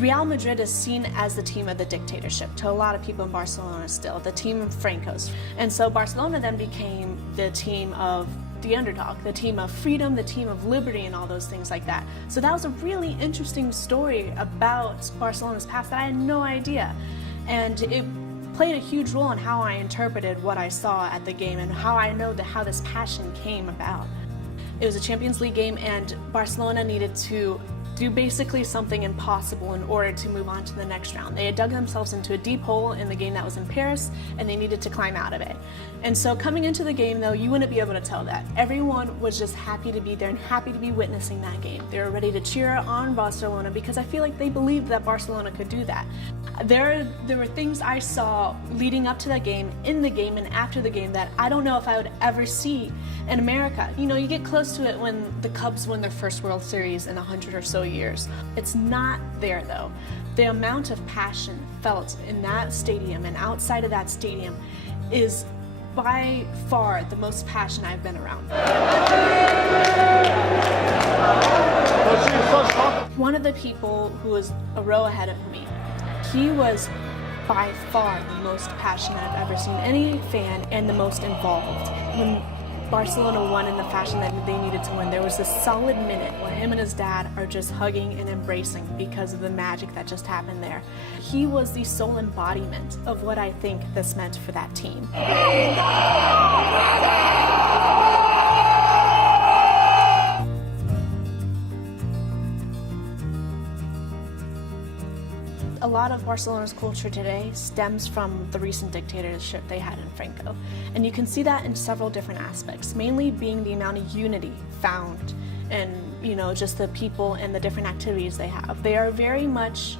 Real Madrid is seen as the team of the dictatorship to a lot of people in Barcelona still, the team of Francos. And so Barcelona then became the team of the underdog, the team of freedom, the team of liberty, and all those things like that. So that was a really interesting story about Barcelona's past that I had no idea. And it played a huge role in how I interpreted what I saw at the game and how I know how this passion came about. It was a Champions League game, and Barcelona needed to do basically something impossible in order to move on to the next round. They had dug themselves into a deep hole in the game that was in Paris, and they needed to climb out of it. And so coming into the game, though, you wouldn't be able to tell that. Everyone was just happy to be there and happy to be witnessing that game. They were ready to cheer on Barcelona because I feel like they believed that Barcelona could do that. There were things I saw leading up to that game, in the game, and after the game that I don't know if I would ever see in America. You know, you get close to it when the Cubs win their first World Series in 100 or so years. It's not there, though. The amount of passion felt in that stadium and outside of that stadium is by far the most passion I've been around. One of the people who was a row ahead of me, he was by far the most passionate I've ever seen any fan and the most involved. When Barcelona won in the fashion that they needed to win, there was a solid minute where him and his dad are just hugging and embracing because of the magic that just happened there. He was the sole embodiment of what I think this meant for that team. A lot of Barcelona's culture today stems from the recent dictatorship they had in Franco. And you can see that in several different aspects, mainly being the amount of unity found in, you know, just the people and the different activities they have. They are very much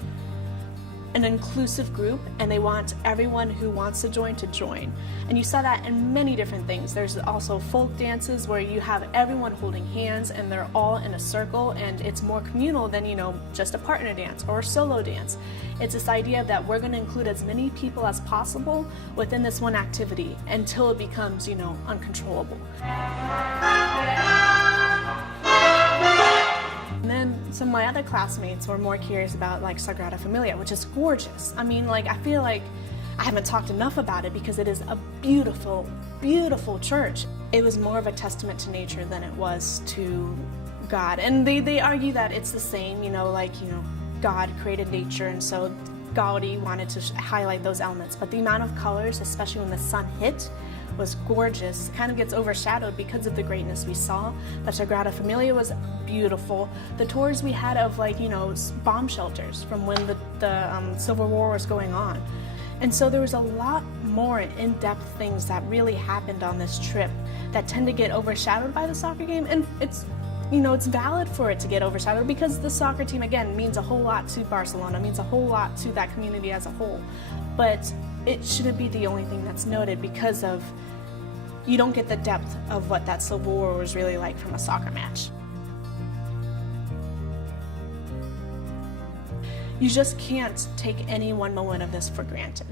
an inclusive group, and they want everyone who wants to join. And you saw that in many different things. There's also folk dances where you have everyone holding hands and they're all in a circle, and it's more communal than, you know, just a partner dance or a solo dance. It's this idea that we're going to include as many people as possible within this one activity until it becomes, you know, uncontrollable. And then some of my other classmates were more curious about like Sagrada Familia, which is gorgeous. I mean, like, I feel like I haven't talked enough about it because it is a beautiful, beautiful church. It was more of a testament to nature than it was to God. And they argue that it's the same, you know, like, you know, God created nature, and so Gaudi wanted to highlight those elements. But the amount of colors, especially when the sun hit, was gorgeous. It kind of gets overshadowed because of the greatness we saw. But Sagrada Familia was beautiful. The tours we had of, like, you know, bomb shelters from when the Civil War was going on. And so there was a lot more in-depth things that really happened on this trip that tend to get overshadowed by the soccer game. And it's, you know, it's valid for it to get overshadowed because the soccer team, again, means a whole lot to Barcelona, means a whole lot to that community as a whole. But it shouldn't be the only thing that's noted because of, you don't get the depth of what that Civil War was really like from a soccer match. You just can't take any one moment of this for granted.